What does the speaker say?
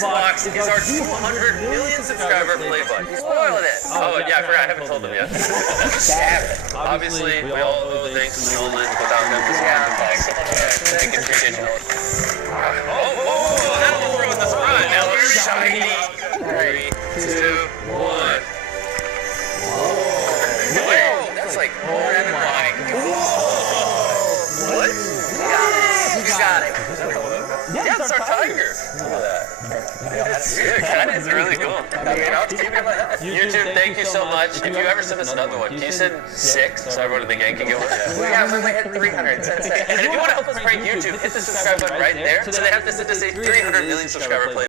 this box is our 200 million subscriber play button. You spoiled it. Oh, yeah, I forgot. I haven't told them yet. Obviously, we all owe thanks to Nolan. Without him, this wouldn't have been possible. Thank you, appreciate you, Nolan. Oh, now we're throwing this run. Now we're shiny. 3, 2, 1. Whoa, that's like red and white. What? You got it. Yeah, it's our tiger. Look at that. Yeah, that is really cool. YouTube, thank you so much. If you ever send us another one, can you send 6 so everyone in the gang can get one? Yeah, we might hit 300. And if you want to help us prank YouTube, hit the subscribe button right there so they have to say 300 million subscriber play.